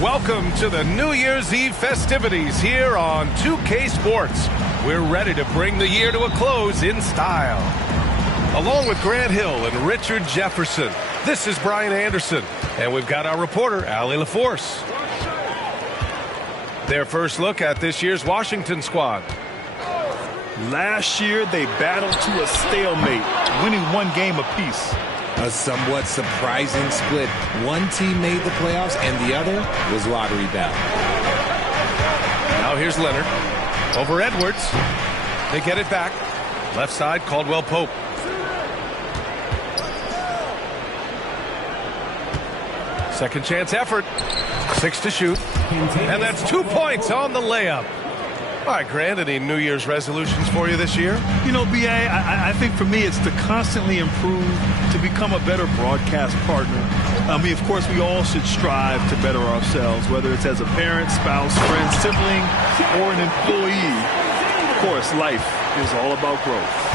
Welcome to the New Year's Eve festivities here on 2K Sports. We're ready to bring the year to a close in style. Along with Grant Hill and Richard Jefferson, this is Brian Anderson, and we've got our reporter, Allie LaForce. Their first look at this year's Washington squad. Last year, they battled to a stalemate, winning one game apiece. A somewhat surprising split. One team made the playoffs and the other was lottery bound. Now here's Leonard. Over Edwards. They get it back. Left side, Caldwell Pope. Second chance effort. 6 to shoot. And that's 2 points on the layup. All right, Grant, any New Year's resolutions for you this year? You know, B.A., I think for me it's to constantly improve, to become a better broadcast partner. I mean, of course, we all should strive to better ourselves, whether it's as a parent, spouse, friend, sibling, or an employee. Of course, life is all about growth.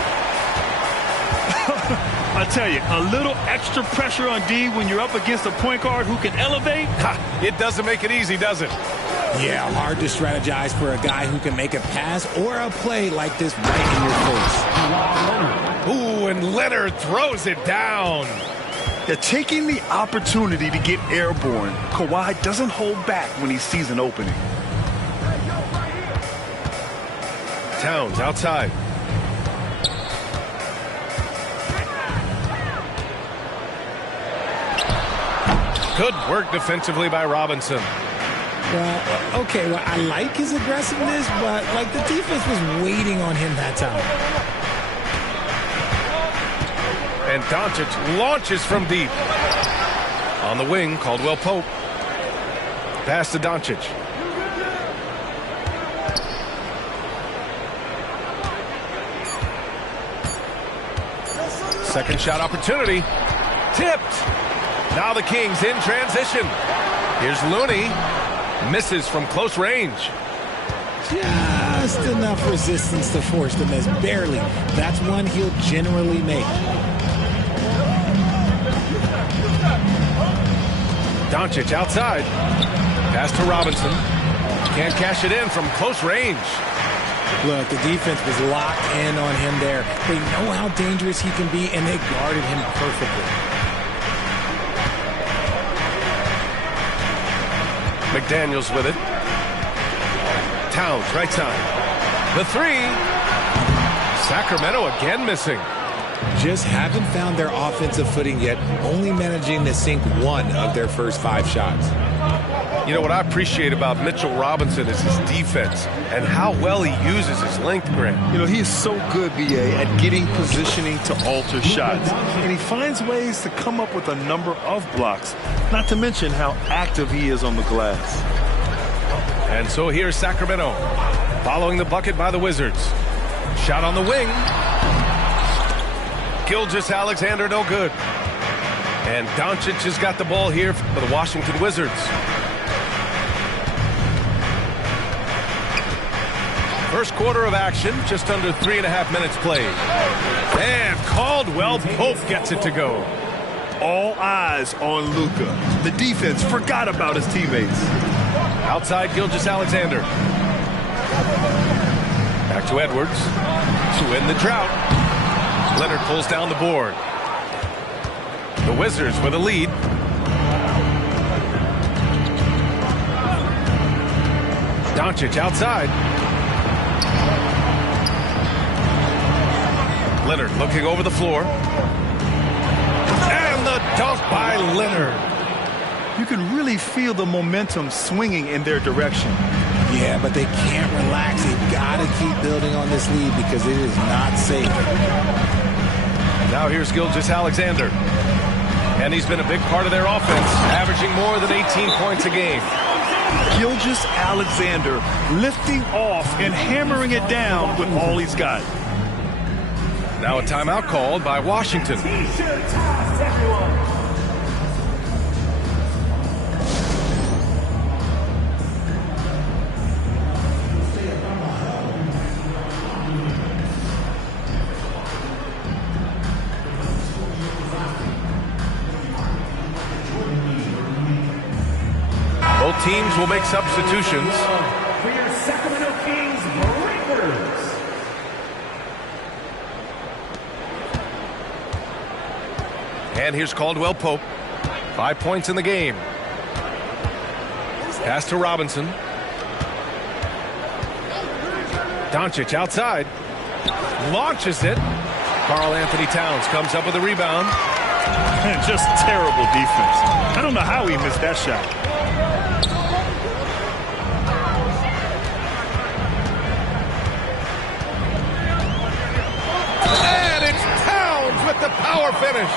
I tell you, a little extra pressure on D when you're up against a point guard who can elevate. It doesn't make it easy, does it? Yeah, hard to strategize for a guy who can make a pass or a play like this right in your face. Ooh, and Leonard throws it down. They're taking the opportunity to get airborne. Kawhi doesn't hold back when he sees an opening. Towns outside. Good work defensively by Robinson. Well, okay, well, I like his aggressiveness, but, like, the defense was waiting on him that time. And Doncic launches from deep. On the wing, Caldwell Pope. Pass to Doncic. Second shot opportunity. Tipped. Now the Kings in transition. Here's Looney. Misses from close range. Just enough resistance to force the miss. Barely. That's one he'll generally make. Doncic outside. Pass to Robinson. Can't cash it in from close range. Look, the defense was locked in on him there. They know how dangerous he can be, and they guarded him perfectly. McDaniels with it. Towns, right side. The three. Sacramento again missing. Just haven't found their offensive footing yet, only managing to sink one of their first 5 shots. You know, what I appreciate about Mitchell Robinson is his defense and how well he uses his length, Grant. You know, he is so good, B.A., at getting positioning to alter shots. And he finds ways to come up with a number of blocks, not to mention how active he is on the glass. And so here's Sacramento, following the bucket by the Wizards. Shot on the wing. Gilgeous-Alexander, no good. And Doncic has got the ball here for the Washington Wizards. First quarter of action, just under 3.5 minutes played. And Caldwell Pope gets it to go. All eyes on Luka. The defense forgot about his teammates. Outside Gilgeous-Alexander. Back to Edwards to end the drought. Leonard pulls down the board. The Wizards with a lead. Doncic outside. Leonard looking over the floor. And the dunk by Leonard. You can really feel the momentum swinging in their direction. Yeah, but they can't relax. They've got to keep building on this lead because it is not safe. Now here's Gilgeous-Alexander. And he's been a big part of their offense, averaging more than 18 points a game. Gilgeous-Alexander lifting off and hammering it down with all he's got. Now a timeout called by Washington. teams will make substitutions. For your Sacramento Kings breakers. And here's Caldwell Pope. 5 points in the game. Pass to Robinson. Doncic outside. Launches it. Karl Anthony Towns comes up with a rebound. Just terrible defense. I don't know how he missed that shot. And it's Towns with the power finish.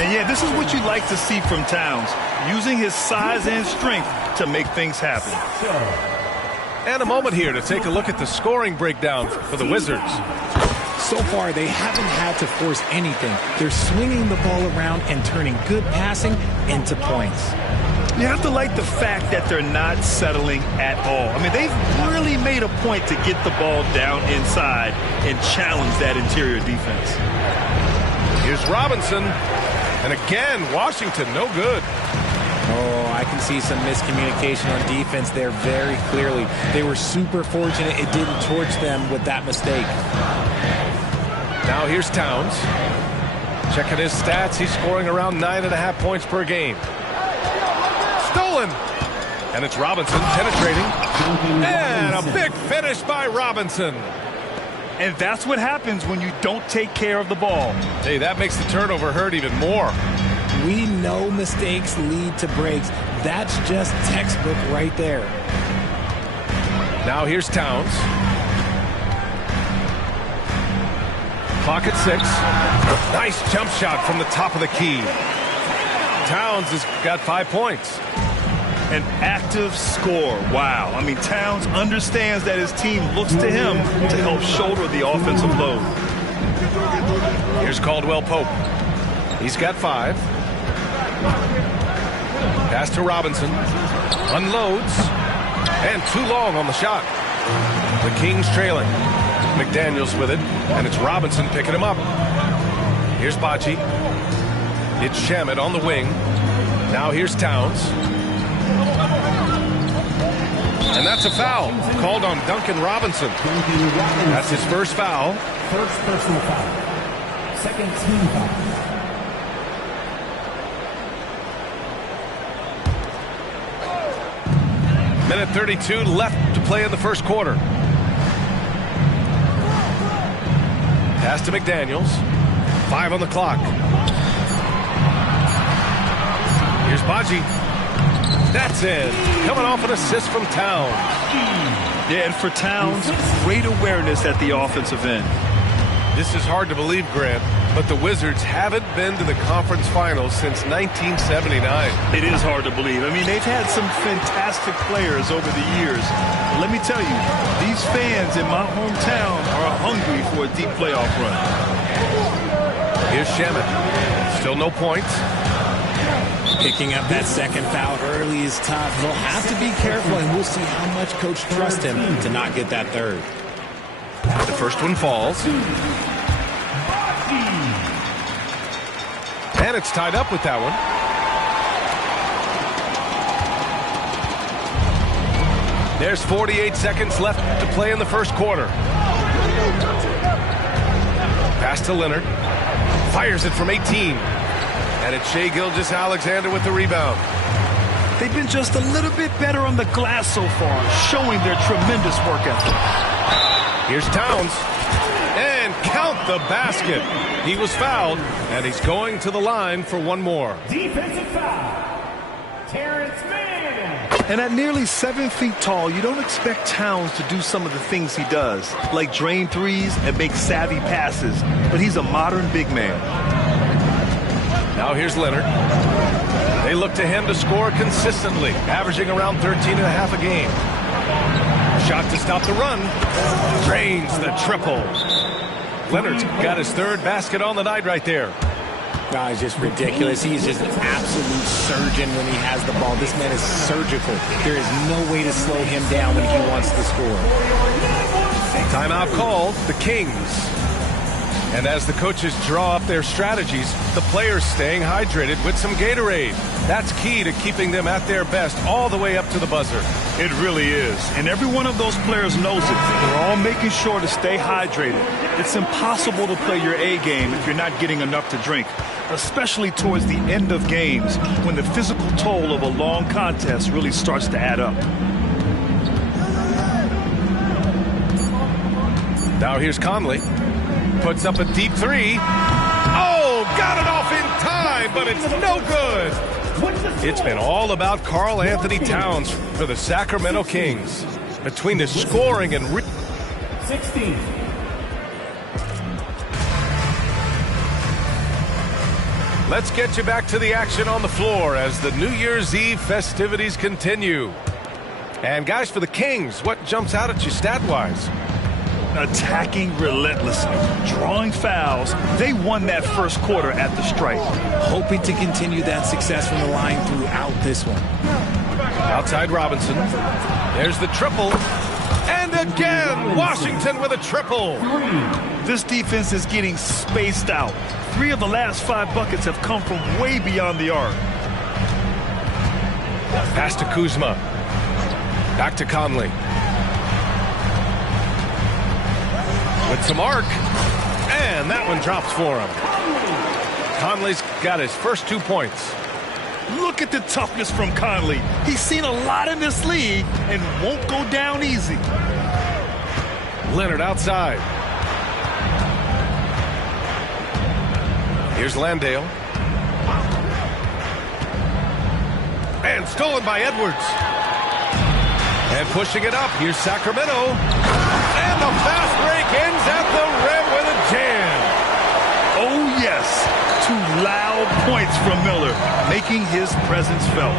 And yeah, this is what you like to see from Towns, using his size and strength to make things happen. And a moment here to take a look at the scoring breakdown for the Wizards. So far, they haven't had to force anything. They're swinging the ball around and turning good passing into points. You have to like the fact that they're not settling at all. I mean, they've really made a point to get the ball down inside and challenge that interior defense. Here's Robinson. And again, Washington, no good. Oh, I can see some miscommunication on defense there very clearly. They were super fortunate it didn't torch them with that mistake. Now here's Towns. Checking his stats, he's scoring around 9.5 points per game. Stolen. And it's Robinson penetrating. And a big finish by Robinson. And that's what happens when you don't take care of the ball. Hey, that makes the turnover hurt even more. We know mistakes lead to breaks. That's just textbook right there. Now here's Towns. Clock at 6. Nice jump shot from the top of the key. Towns has got 5 points. An active score. Wow. I mean, Towns understands that his team looks to him to help shoulder the offensive load. Here's Caldwell Pope. He's got 5. Pass to Robinson. Unloads. And too long on the shot. The Kings trailing. McDaniels with it. And it's Robinson picking him up. Here's Bocci. It's Shamet on the wing. Now here's Towns. And that's a foul called on Duncan Robinson. That's his first foul. First personal foul. Second team foul. Minute 32 left to play in the first quarter. Pass to McDaniels. 5 on the clock. Here's Bocci. That's it. Coming off an assist from Towns. Yeah, and for Towns, great awareness at the offensive end. This is hard to believe, Grant, but the Wizards haven't been to the conference finals since 1979. It is hard to believe. I mean, they've had some fantastic players over the years. But let me tell you, these fans in my hometown are hungry for a deep playoff run. Here's Shamet. Still no points. Picking up that second foul early is tough. He'll have to be careful, and we'll see how much coach trusts him to not get that third. The first one falls. And it's tied up with that one. There's 48 seconds left to play in the first quarter. Pass to Leonard. Fires it from 18. And it's Shai Gilgeous-Alexander with the rebound. They've been just a little bit better on the glass so far, showing their tremendous work ethic. Here's Towns. And count the basket. He was fouled, and he's going to the line for one more. Defensive foul. Terrence Mann. And at nearly 7 feet tall, you don't expect Towns to do some of the things he does, like drain threes and make savvy passes. But he's a modern big man. Now here's Leonard. They look to him to score consistently, averaging around 13.5 a game. Shot to stop the run. Drains the triple. Leonard's got his third basket on the night right there. It's just ridiculous. He's just an absolute surgeon when he has the ball. This man is surgical. There is no way to slow him down when he wants to score. Timeout called. The Kings. And as the coaches draw up their strategies, the players staying hydrated with some Gatorade. That's key to keeping them at their best all the way up to the buzzer. It really is. And every one of those players knows it. They're all making sure to stay hydrated. It's impossible to play your A game if you're not getting enough to drink, especially towards the end of games when the physical toll of a long contest really starts to add up. Now here's Conley. Puts up a deep three. Oh, got it off in time, but it's no good. It's been all about Karl Anthony Towns for the Sacramento Kings. Between the scoring and 16. Let's get you back to the action on the floor as the New Year's Eve festivities continue. And guys, for the Kings, what jumps out at you stat-wise? Attacking relentlessly, drawing fouls. They won that first quarter at the stripe. Hoping to continue that success from the line throughout this one. Outside Robinson. There's the triple. And again, Washington with a triple. This defense is getting spaced out. 3 of the last 5 buckets have come from way beyond the arc. Pass to Kuzma. Back to Conley. With some arc, and that one drops for him. Conley's got his first 2 points. Look at the toughness from Conley. He's seen a lot in this league and won't go down easy. Leonard outside. Here's Landale. And stolen by Edwards. And pushing it up, here's Sacramento. And the fast break ends at the rim with a jam. Oh, yes. 2 loud points from Miller, making his presence felt.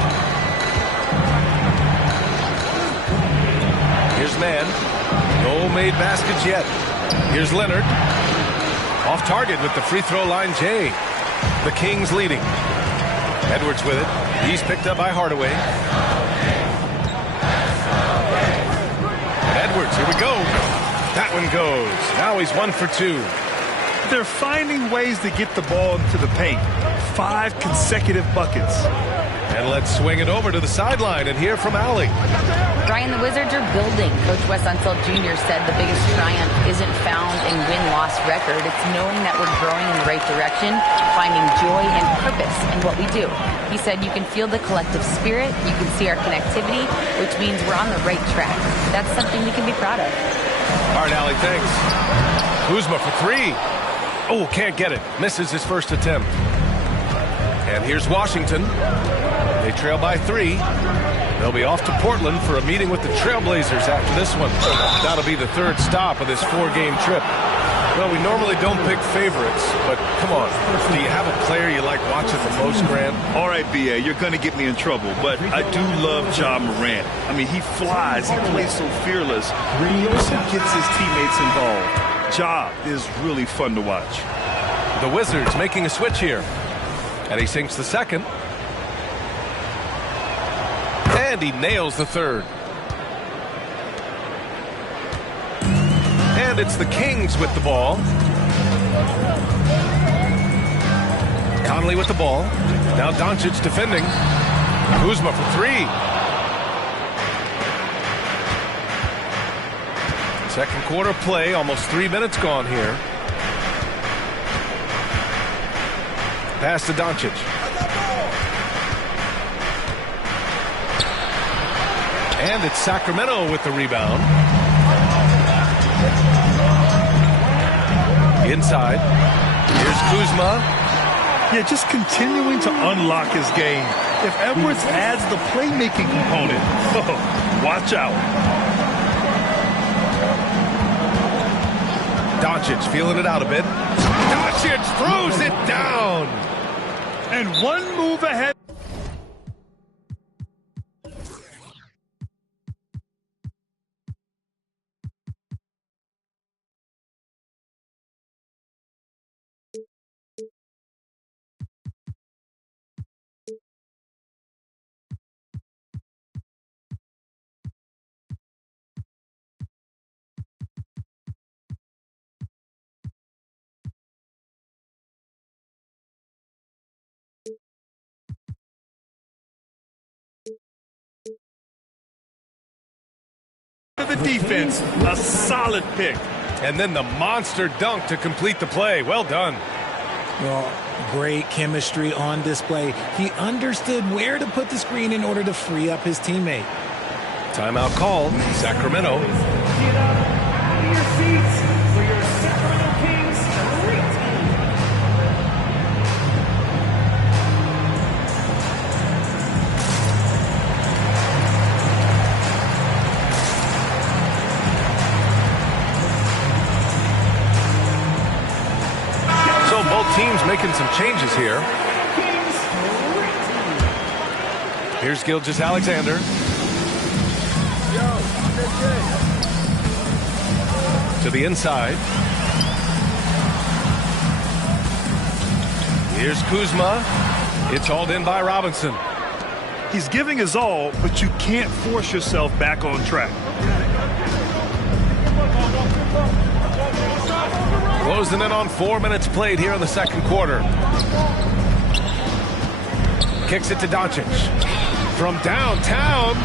Here's Mann. No made baskets yet. Here's Leonard. Off target with the free throw line, Jay. The Kings leading. Edwards with it. He's picked up by Hardaway. Edwards, here we go. That one goes. Now he's 1 for 2. They're finding ways to get the ball into the paint. 5 consecutive buckets. And let's swing it over to the sideline and hear from Allie. Brian, the Wizards are building. Coach Wes Unseld Jr. said the biggest triumph isn't found in win-loss record. It's knowing that we're growing in the right direction, finding joy and purpose in what we do. He said you can feel the collective spirit, you can see our connectivity, which means we're on the right track. That's something we can be proud of. All right, Allie, thanks. Kuzma for 3. Oh, can't get it. Misses his first attempt. And here's Washington. They trail by 3. They'll be off to Portland for a meeting with the Trailblazers after this one. That'll be the 3rd stop of this 4-game trip. Well, we normally don't pick favorites, but come on. Do you have a player you like watching the most, Grant? All right, B.A., you're going to get me in trouble, but I do love Ja Morant. I mean, he flies. He plays so fearless. He also gets his teammates involved. Ja is really fun to watch. The Wizards making a switch here. And he sinks the second. And he nails the third. And it's the Kings with the ball. Conley with the ball. Now Doncic defending. Kuzma for 3. Second quarter play, almost 3 minutes gone here. Pass to Doncic. And it's Sacramento with the rebound. Inside. Here's Kuzma. Yeah, just continuing to unlock his game. If Edwards adds the playmaking component, watch out. Doncic feeling it out a bit. Doncic throws it down. And one move ahead. the defense, a solid pick. And then the monster dunk to complete the play. Well done. Well, great chemistry on display. He understood where to put the screen in order to free up his teammate. Timeout called. Sacramento. Get up out of your seats for your Sacramento Kings retake. So both teams making some changes here. Here's Gilgeous-Alexander. To the inside. Here's Kuzma. It's hauled in by Robinson. He's giving his all, but you can't force yourself back on track. Closing in on 4 minutes played here in the second quarter. Kicks it to Doncic. From downtown.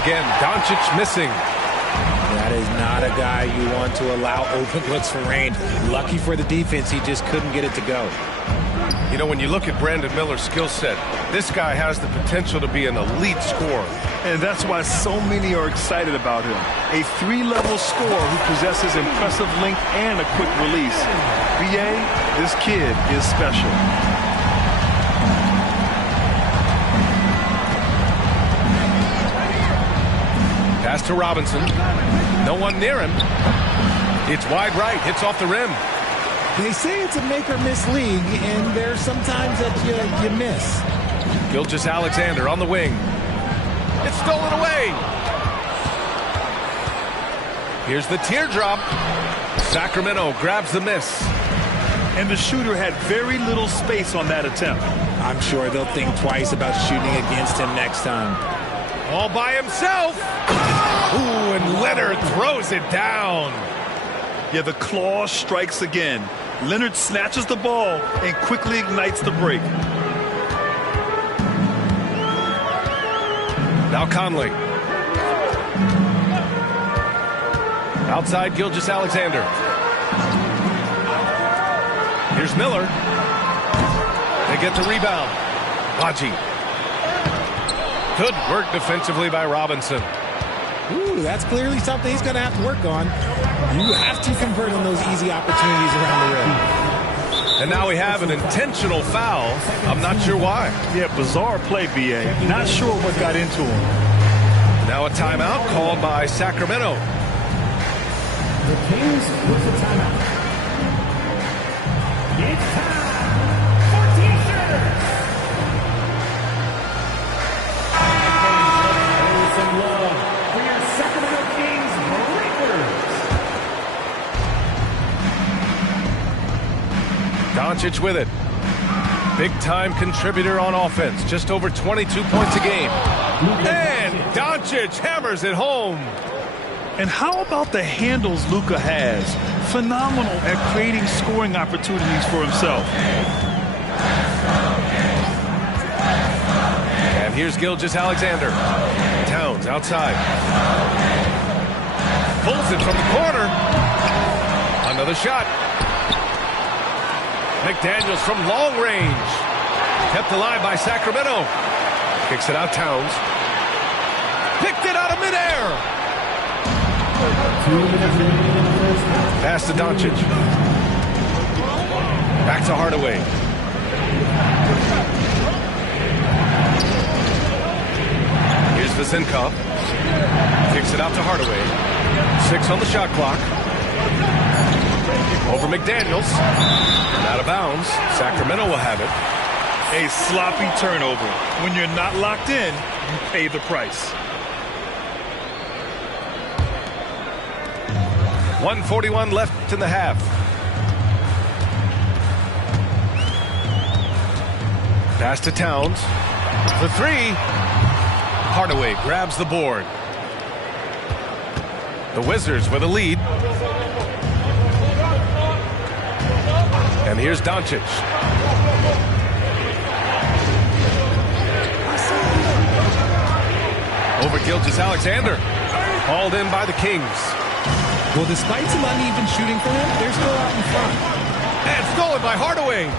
Again, Doncic missing. That is not a guy you want to allow open looks for rain. Lucky for the defense, he just couldn't get it to go. You know, when you look at Brandon Miller's skill set, this guy has the potential to be an elite scorer. And that's why so many are excited about him. A three-level scorer who possesses impressive length and a quick release. BA, this kid is special. Pass to Robinson. No one near him. It's wide right. Hits off the rim. They say it's a make-or-miss league, and there's sometimes that you miss. Gilgeous-Alexander on the wing. It's stolen away. Here's the teardrop. Sacramento grabs the miss. And the shooter had very little space on that attempt. I'm sure they'll think twice about shooting against him next time. All by himself. Ooh, and Leonard throws it down. Yeah, the claw strikes again. Leonard snatches the ball and quickly ignites the break. Now Conley. Outside Gilgeous-Alexander. Here's Miller. They get the rebound. Baji. Good work defensively by Robinson. Ooh, that's clearly something he's going to have to work on. You have to convert on those easy opportunities around the rim. And now we have an intentional foul. I'm not sure why. Yeah, bizarre play, BA. Not sure what got into him. Now a timeout called by Sacramento. The Kings with the timeout. It's time for T-shirts. Show some love for your Sacramento Kings Breakers. Doncic with it. Big-time contributor on offense. Just over 22 points a game. And Doncic hammers it home. And how about the handles Luka has? Phenomenal at creating scoring opportunities for himself. And here's Gilgeous-Alexander. Towns outside. Pulls it from the corner. Another shot. McDaniels from long range. Kept alive by Sacramento. Kicks it out Towns. Picked it out of midair. Pass to Doncic. Back to Hardaway. Here's Vezenkov. Kicks it out to Hardaway. 6 on the shot clock. Over McDaniels. And out of bounds. Sacramento will have it. A sloppy turnover. When you're not locked in, you pay the price. 1:41 left in the half. Pass to Towns. For 3. Hardaway grabs the board. The Wizards with a lead. And here's Doncic. Over Gilgeous-Alexander. Called in by the Kings. Well, despite some uneven shooting for them, they're still out in front. And stolen by Hardaway.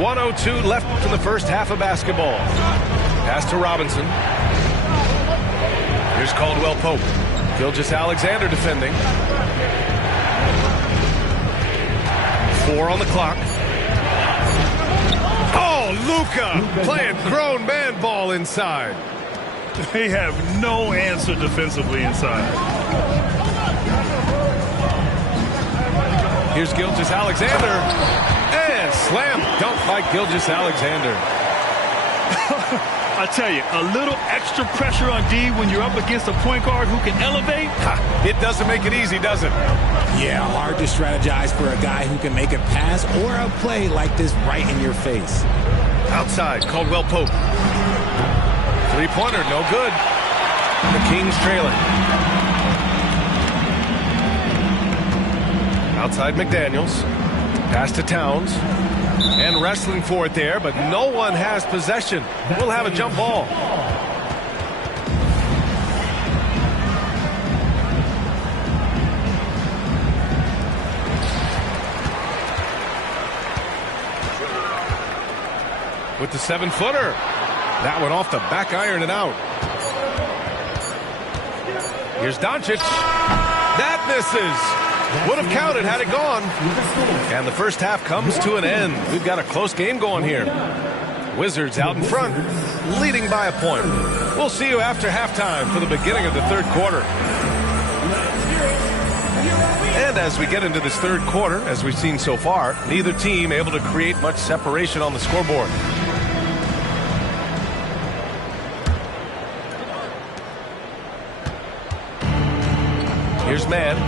1:02 left in the first half of basketball. Pass to Robinson. Here's Caldwell Pope. Gilgeous-Alexander defending. 4 on the clock. Oh, Luka playing grown man ball inside. They have no answer defensively inside. Here's Gilgeous-Alexander. And slam dunk by Gilgeous-Alexander. I tell you, a little extra pressure on D when you're up against a point guard who can elevate. It doesn't make it easy, does it? Yeah, hard to strategize for a guy who can make a pass or a play like this right in your face. Outside, Caldwell Pope. Three-pointer, no good. The Kings trailing. Outside McDaniels. Pass to Towns. And wrestling for it there, but no one has possession. We'll have a jump ball. With the 7-footer. That one off the back iron and out. Here's Doncic. That misses. Would have counted had it gone. And the first half comes to an end. We've got a close game going here. Wizards out in front, leading by a point. We'll see you after halftime for the beginning of the third quarter. And as we get into this third quarter, as we've seen so far, neither team able to create much separation on the scoreboard. Here's Mann.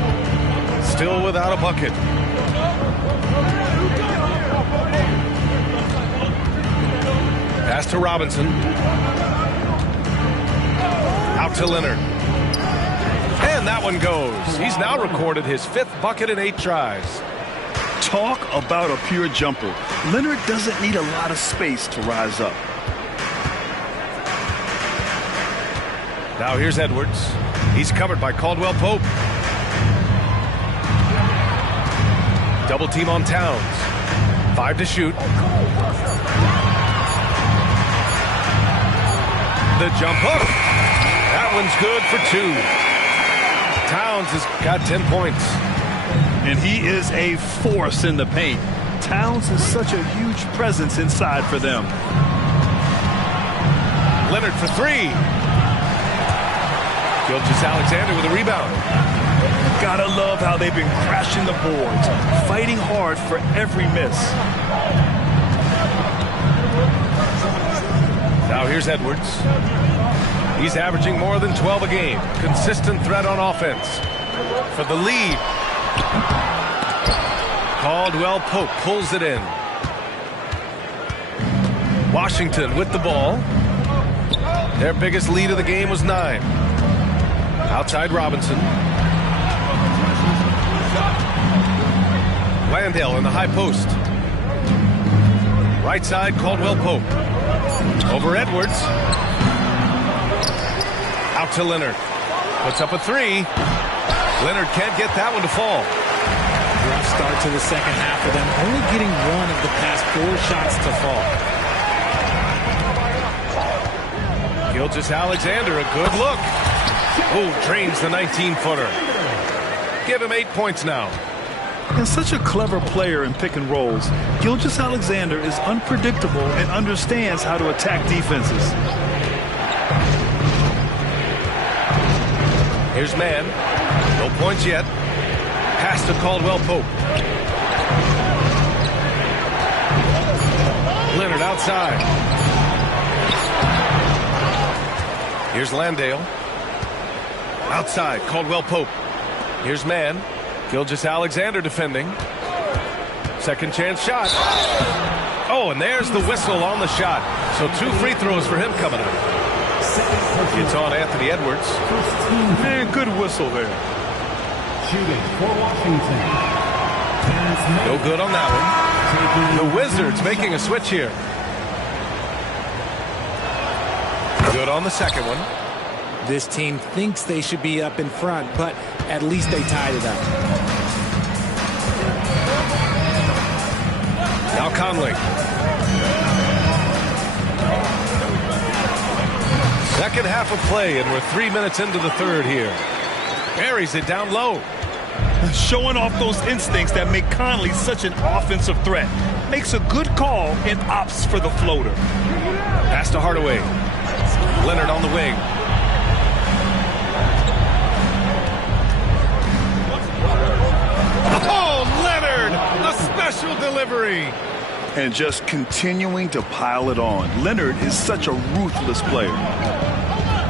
Still without a bucket. Pass to Robinson. Out to Leonard. And that one goes. He's now recorded his 5th bucket in 8 tries. Talk about a pure jumper. Leonard doesn't need a lot of space to rise up. Now here's Edwards. He's covered by Caldwell Pope. Double team on Towns. 5 to shoot. The jump hook. That one's good for 2. Towns has got 10 points. And he is a force in the paint. Towns is such a huge presence inside for them. Leonard for 3. Gilgeous-Alexander with a rebound. Gotta love how they've been crashing the boards, fighting hard for every miss. Now here's Edwards. He's averaging more than 12 a game. Consistent threat on offense. For the lead. Caldwell Pope pulls it in. Washington with the ball. Their biggest lead of the game was 9. Outside Robinson. Landale in the high post. Right side, Caldwell Pope. Over Edwards. Out to Leonard. Puts up a 3. Leonard can't get that one to fall. Rough start to the second half for them, only getting 1 of the past 4 shots to fall. Gilgeous-Alexander, a good look. Oh, drains the 19-footer. Give him 8 points now. And such a clever player in pick and rolls, Gilgeous-Alexander is unpredictable and understands how to attack defenses. Here's Mann. No points yet. Pass to Caldwell Pope. Leonard outside. Here's Landale. Outside, Caldwell Pope. Here's Mann. Gilgeous-Alexander defending. Second chance shot. Oh, and there's the whistle on the shot. So 2 free throws for him coming up. It's on Anthony Edwards. Man, good whistle there. Shooting for Washington. No good on that one. The Wizards making a switch here. Good on the second one. This team thinks they should be up in front, but at least they tied it up. Now Conley. Second half of play, and we're 3 minutes into the third here. Buries it down low. Showing off those instincts that make Conley such an offensive threat. Makes a good call and opts for the floater. Pass to Hardaway. Leonard on the wing. Oh, Leonard! A special delivery. And just continuing to pile it on. Leonard is such a ruthless player.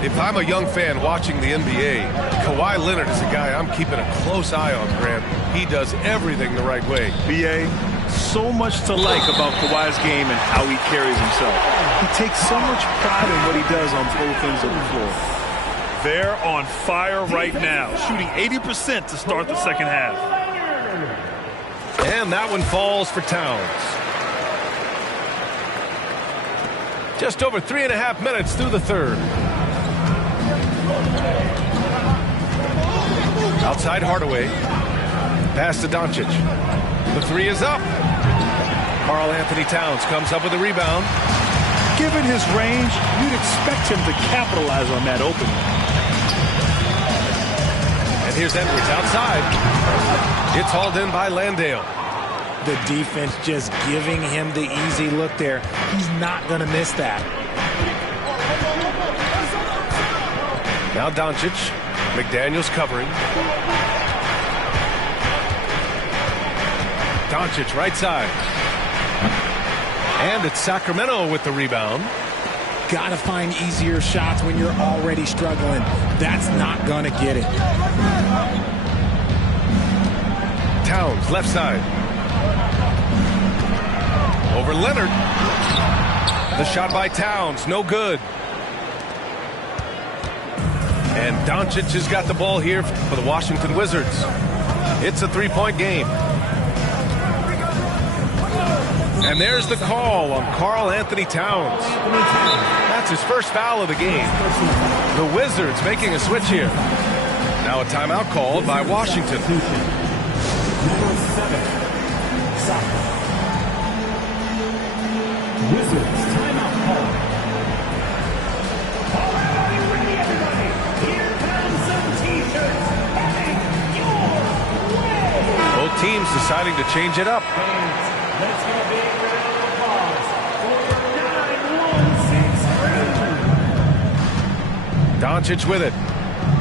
If I'm a young fan watching the NBA, Kawhi Leonard is a guy I'm keeping a close eye on, Grant. He does everything the right way. B.A., so much to like about Kawhi's game and how he carries himself. He takes so much pride in what he does on both ends of the floor. They're on fire right now, shooting 80% to start the second half. And that one falls for Towns. Just over 3.5 minutes through the third. Outside Hardaway. Pass to Doncic. The three is up. Karl Anthony Towns comes up with a rebound. Given his range, you'd expect him to capitalize on that opening. And here's Edwards outside. It's hauled in by Landale. The defense just giving him the easy look there. He's not going to miss that. Now Doncic. McDaniels covering. Doncic right side. And it's Sacramento with the rebound. Got to find easier shots when you're already struggling. That's not going to get it. Towns left side. Over Leonard. The shot by Towns, no good. And Doncic has got the ball here for the Washington Wizards. It's a three-point game. And there's the call on Karl Anthony Towns. That's his first foul of the game. The Wizards making a switch here. Now a timeout called by Washington. Number 7, Soccer. Wizards timeout call. All right, are you ready, everybody? Here comes some T-shirts heading your way. Both teams deciding to change it up. Fans, let's give a big round of applause for 9163. Doncic with it.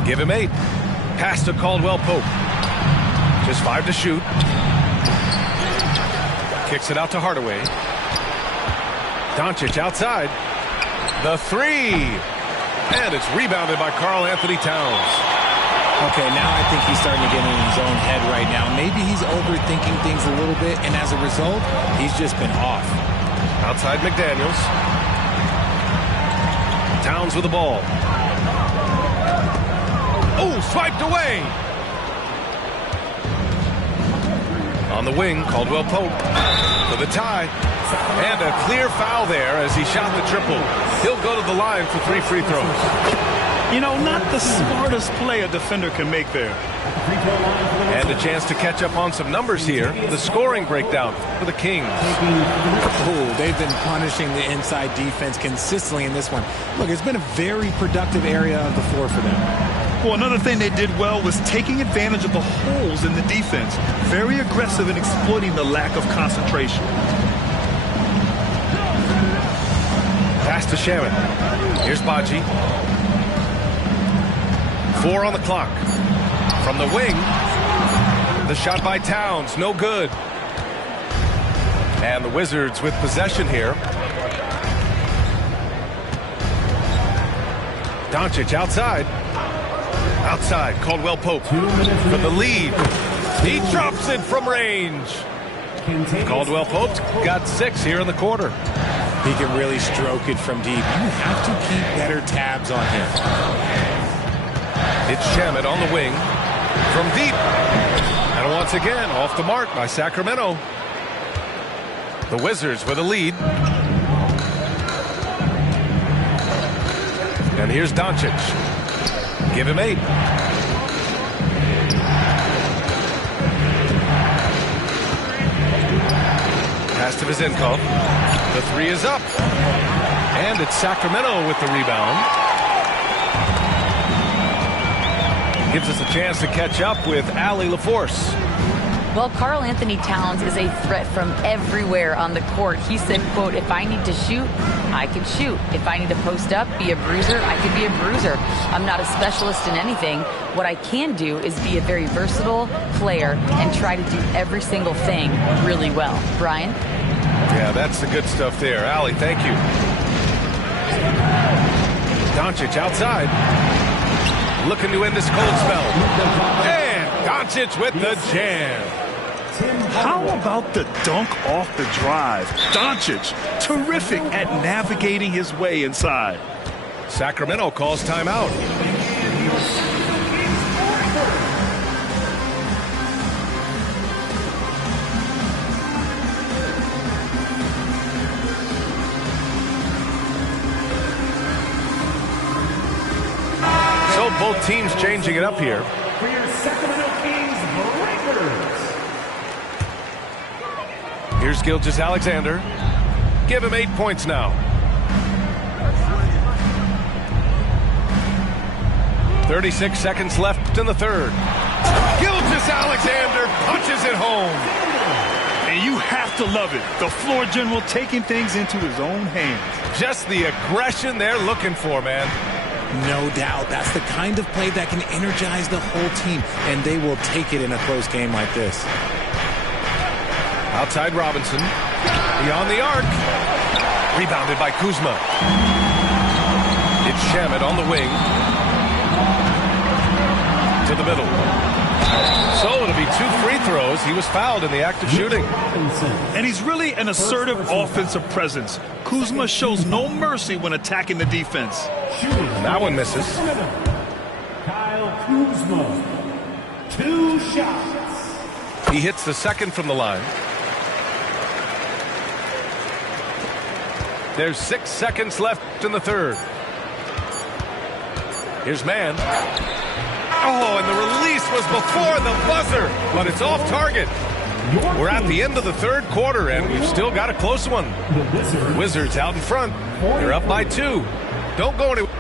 Give him 8. Pass to Caldwell Pope. Just 5 to shoot. Kicks it out to Hardaway. Doncic outside. The three. And it's rebounded by Karl Anthony Towns. Okay, now I think he's starting to get in his own head right now. Maybe he's overthinking things a little bit, and as a result, he's just been off. Outside McDaniels. Towns with the ball. Oh, swiped away. On the wing, Caldwell Pope for the tie. And a clear foul there as he shot the triple. He'll go to the line for 3 free throws. You know, not the smartest play a defender can make there. And a chance to catch up on some numbers here. The scoring breakdown for the Kings. Oh, they've been punishing the inside defense consistently in this one. Look, it's been a very productive area of the floor for them. Well, another thing they did well was taking advantage of the holes in the defense. Very aggressive in exploiting the lack of concentration. Pass to Shaman. Here's Baji. 4 on the clock. From the wing, the shot by Towns, no good. And the Wizards with possession here. Doncic outside. Outside, Caldwell Pope for the lead. He drops it from range. Caldwell Pope's got 6 here in the quarter. He can really stroke it from deep. You have to keep better tabs on him. It's Shamet on the wing from deep. And once again, off the mark by Sacramento. The Wizards with a lead. And here's Doncic. Give him 8. Pass to Vizenkov. The 3 is up. And it's Sacramento with the rebound. Gives us a chance to catch up with Allie LaForce. Well, Karl Anthony Towns is a threat from everywhere on the court. He said, quote, if I need to shoot, I can shoot. If I need to post up, be a bruiser, I can be a bruiser. I'm not a specialist in anything. What I can do is be a very versatile player and try to do every single thing really well. Brian? Yeah, that's the good stuff there. Allie, thank you. Doncic outside. Looking to end this cold spell. And Doncic with the jam. How about the dunk off the drive? Doncic, terrific at navigating his way inside. Sacramento calls timeout. So both teams changing it up here. For your Sacramento Kings breakers. Here's Gilgeous-Alexander. Give him 8 points now. 36 seconds left in the third. Gilgeous-Alexander punches it home. And you have to love it. The floor general taking things into his own hands. Just the aggression they're looking for, man. No doubt. That's the kind of play that can energize the whole team, and they will take it in a close game like this. Outside Robinson. Beyond the arc. Rebounded by Kuzma. It's Shamet on the wing. To the middle. So it'll be 2 free throws. He was fouled in the act of shooting. And he's really an assertive offensive presence. Kuzma shows no mercy when attacking the defense. That one misses. Kyle Kuzma. 2 shots. He hits the second from the line. There's 6 seconds left in the third. Here's Mann. Oh, and the release was before the buzzer, but it's off target. We're at the end of the third quarter, and we've still got a close one. Wizards out in front. They're up by 2. Don't go anywhere.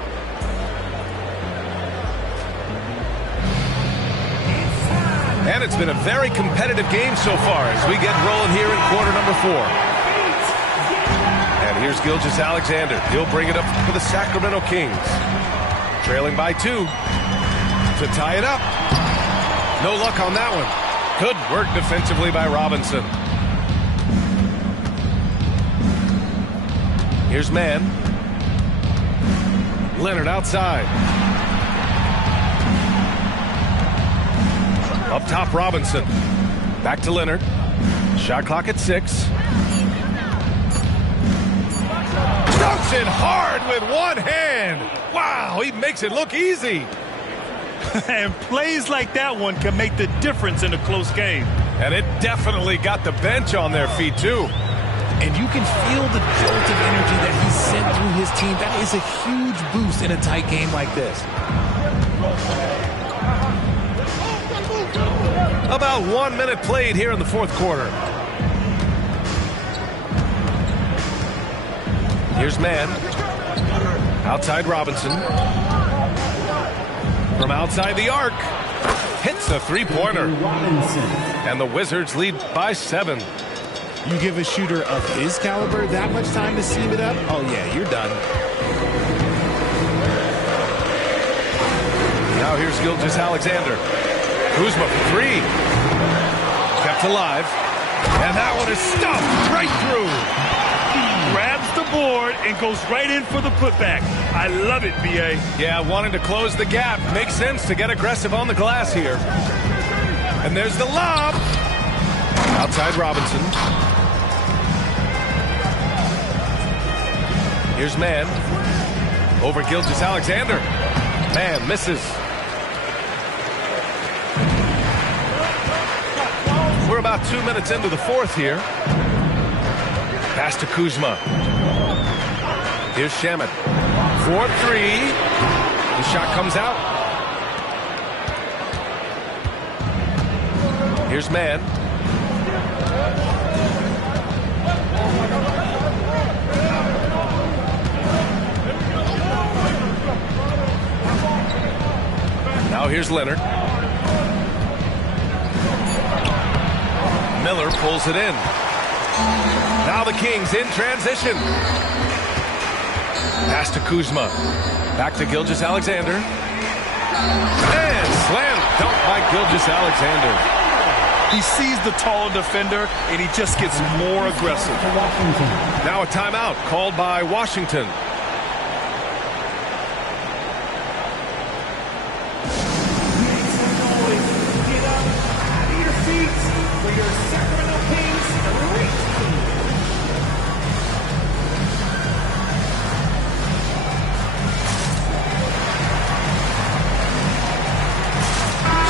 And it's been a very competitive game so far as we get rolling here in quarter number 4. And here's Gilgeous-Alexander. He'll bring it up for the Sacramento Kings. Trailing by 2 to tie it up. No luck on that one. Good work defensively by Robinson. Here's Mann. Leonard outside. Up top, Robinson. Back to Leonard. Shot clock at 6. Dunks it hard with one hand. Wow, he makes it look easy. And plays like that one can make the difference in a close game. And it definitely got the bench on their feet, too. And you can feel the jolt of energy that he sent through his team. That is a huge boost in a tight game like this. About 1 minute played here in the fourth quarter. Here's Mann. Outside Robinson. From outside the arc. Hits a three-pointer. And the Wizards lead by 7. You give a shooter of his caliber that much time to seam it up? Oh, yeah, you're done. Now here's Gilgeous-Alexander. Kuzma for 3. Kept alive. And that one is stuffed right through. Grabs the board and goes right in for the putback. I love it, B.A. Yeah, wanting to close the gap. Makes sense to get aggressive on the glass here. And there's the lob. Outside Robinson. Here's Mann. Over Gilgeous-Alexander. Mann misses. We're about 2 minutes into the fourth here. Pass to Kuzma. Here's Shamet. for three. The shot comes out. Here's Mann. Now here's Leonard. Miller pulls it in. Now the Kings in transition. Pass to Kuzma. Back to Gilgeous-Alexander. And slam dunk by Gilgeous-Alexander. He sees the taller defender, and he just gets more aggressive. Now a timeout called by Washington. Get up out of your seats for your Sacramento Kings great team.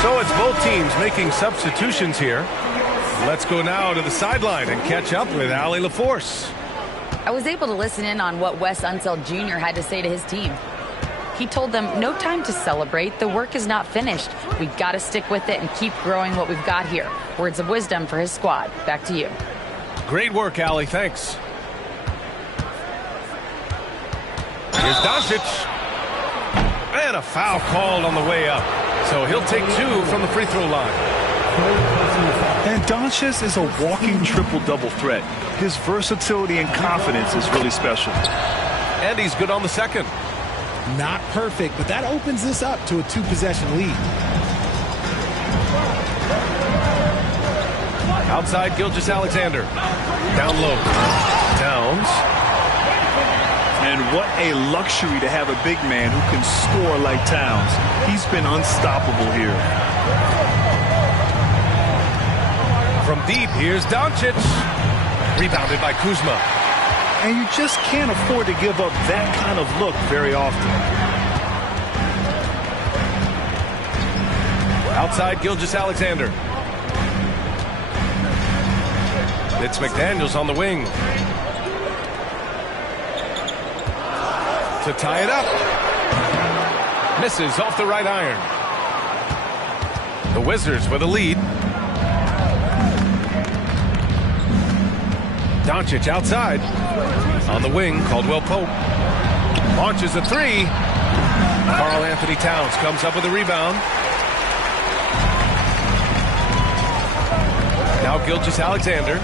So it's both teams making substitutions here. Let's go now to the sideline and catch up with Allie LaForce. I was able to listen in on what Wes Unseld Jr. had to say to his team. He told them, no time to celebrate. The work is not finished. We've got to stick with it and keep growing what we've got here. Words of wisdom for his squad. Back to you. Great work, Allie. Thanks. Here's Doncic. And a foul called on the way up. So he'll take two from the free throw line. And Doncic is a walking triple-double threat. His versatility and confidence is really special. And he's good on the second. Not perfect, but that opens this up to a two-possession lead. Outside Gilgeous-Alexander. Down low. Towns. And what a luxury to have a big man who can score like Towns. He's been unstoppable here. From deep, here's Doncic. Rebounded by Kuzma. And you just can't afford to give up that kind of look very often. Outside Gilgeous-Alexander. It's McDaniels on the wing. To tie it up. Misses off the right iron. The Wizards with a lead. Doncic outside. On the wing, Caldwell Pope. Launches a three. Karl Anthony Towns comes up with a rebound. Now Gilgeous-Alexander.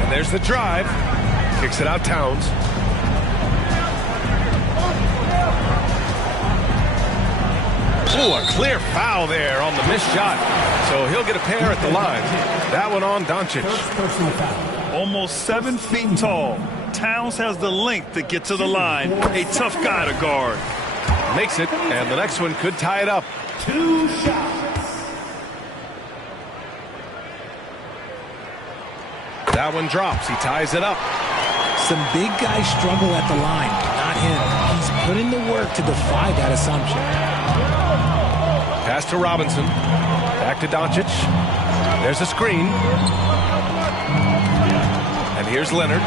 And there's the drive. Kicks it out Towns. Ooh, a clear foul there on the missed shot. So he'll get a pair at the line. That one on Doncic. Almost 7 feet tall. Towns has the length to get to the line. A tough guy to guard. Makes it, and the next one could tie it up. 2 shots. That one drops. He ties it up. Some big guys struggle at the line, not him. He's put in the work to defy that assumption. Pass to Robinson. Back to Doncic. There's a screen. And here's Leonard.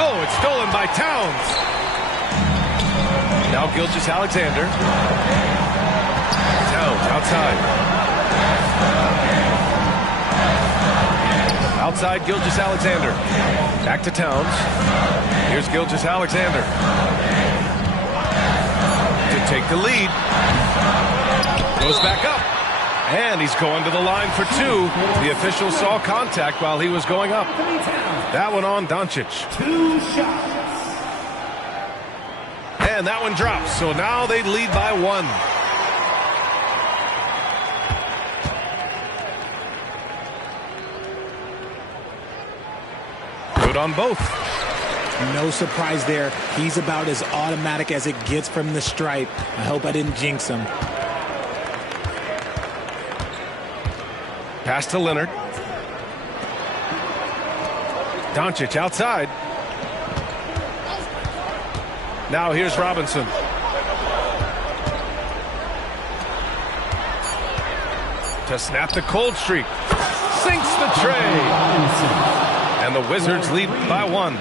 Oh, it's stolen by Towns. Now Gilgeous-Alexander. Towns outside. Outside Gilgeous-Alexander. Back to Towns. Here's Gilgeous-Alexander. To take the lead. Goes back up. And he's going to the line for two. The official saw contact while he was going up. That one on Doncic. 2 shots. And that one drops. So now they lead by 1. Good on both. No surprise there. He's about as automatic as it gets from the stripe. I hope I didn't jinx him. Pass to Leonard. Doncic outside. Now here's Robinson. To snap the cold streak. Sinks the tray. And the Wizards lead by 1.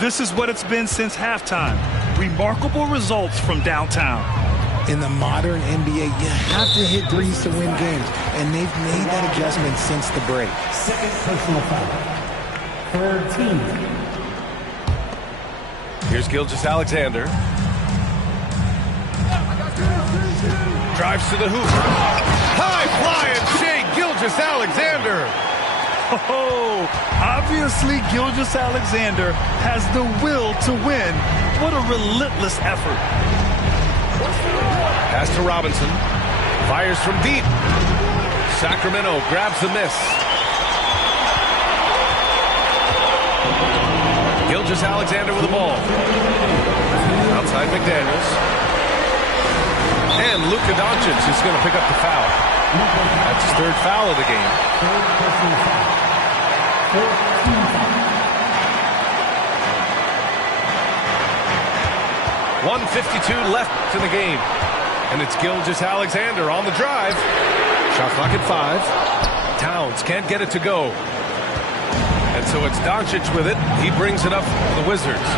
This is what it's been since halftime. Remarkable results from downtown. In the modern NBA, you have to hit threes to win games, and they've made that adjustment since the break. Second personal foul. Third team. Here's Gilgeous-Alexander. Drives to the hoop. High flying Shai Gilgeous-Alexander. Oh, obviously Gilgeous-Alexander has the will to win. What a relentless effort. Pass to Robinson. Fires from deep. Sacramento grabs the miss. Gilgeous-Alexander with the ball. Outside McDaniels. And Luka Doncic is going to pick up the foul. That's his third foul of the game. Third personal foul. Fourth team foul. 1:52 left in the game. And it's Gilgeous-Alexander on the drive. Shot clock at 5. Towns can't get it to go. And so it's Doncic with it. He brings it up for the Wizards.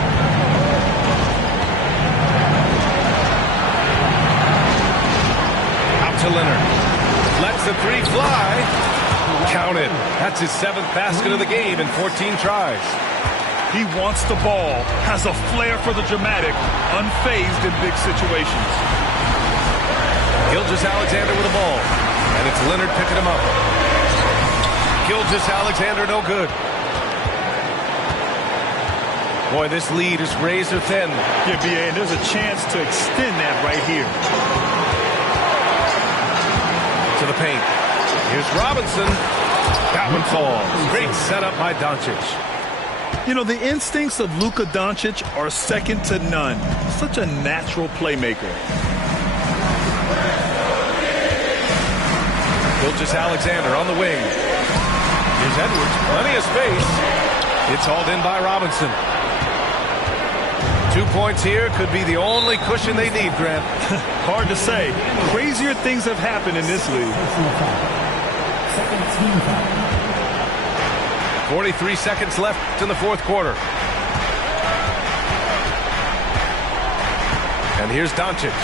Out to Leonard. Lets the three fly. Counted. That's his 7th basket of the game in 14 tries. He wants the ball, has a flair for the dramatic, unfazed in big situations. Gilgeous-Alexander with the ball. And it's Leonard picking him up. Gilgeous-Alexander no good. Boy, this lead is razor thin. Yeah, B.A., and there's a chance to extend that right here. To the paint. Here's Robinson. That one falls. Great setup by Doncic. You know, the instincts of Luka Doncic are second to none. Such a natural playmaker. Gilgeous-Alexander on the wing. Here's Edwards. Plenty of space. It's hauled in by Robinson. 2 points here could be the only cushion they need, Grant. Hard to say. Crazier things have happened in this league. Personal foul. Second team foul. 43 seconds left in the fourth quarter. And here's Doncic.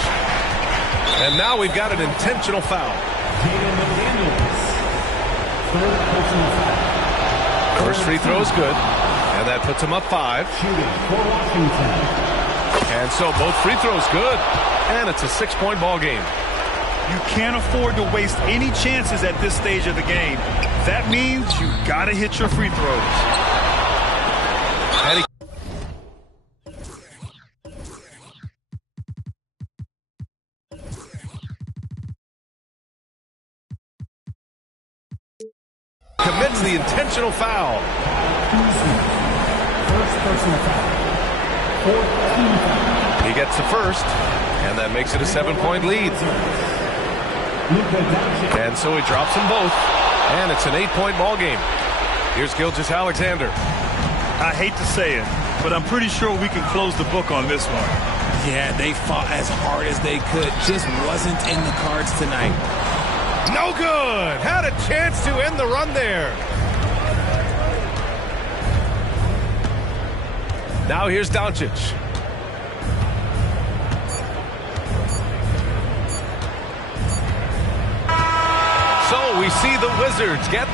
And now we've got an intentional foul. Third personal foul. First free throw is good. And that puts him up 5. Shooting for Washington. And so both free throws good. And it's a 6-point ball game. You can't afford to waste any chances at this stage of the game. That means you gotta hit your free throws. And he commits the intentional foul. First personal foul. Fourth team foul. He gets the first, and that makes it a 7-point lead. Luka Doncic. And so he drops them both, and it's an 8-point ball game. Here's Gilgeous-Alexander. I hate to say it, but I'm pretty sure we can close the book on this one. Yeah, they fought as hard as they could. Just wasn't in the cards tonight. No good. Had a chance to end the run there. Now here's Doncic. So we see the Wizards get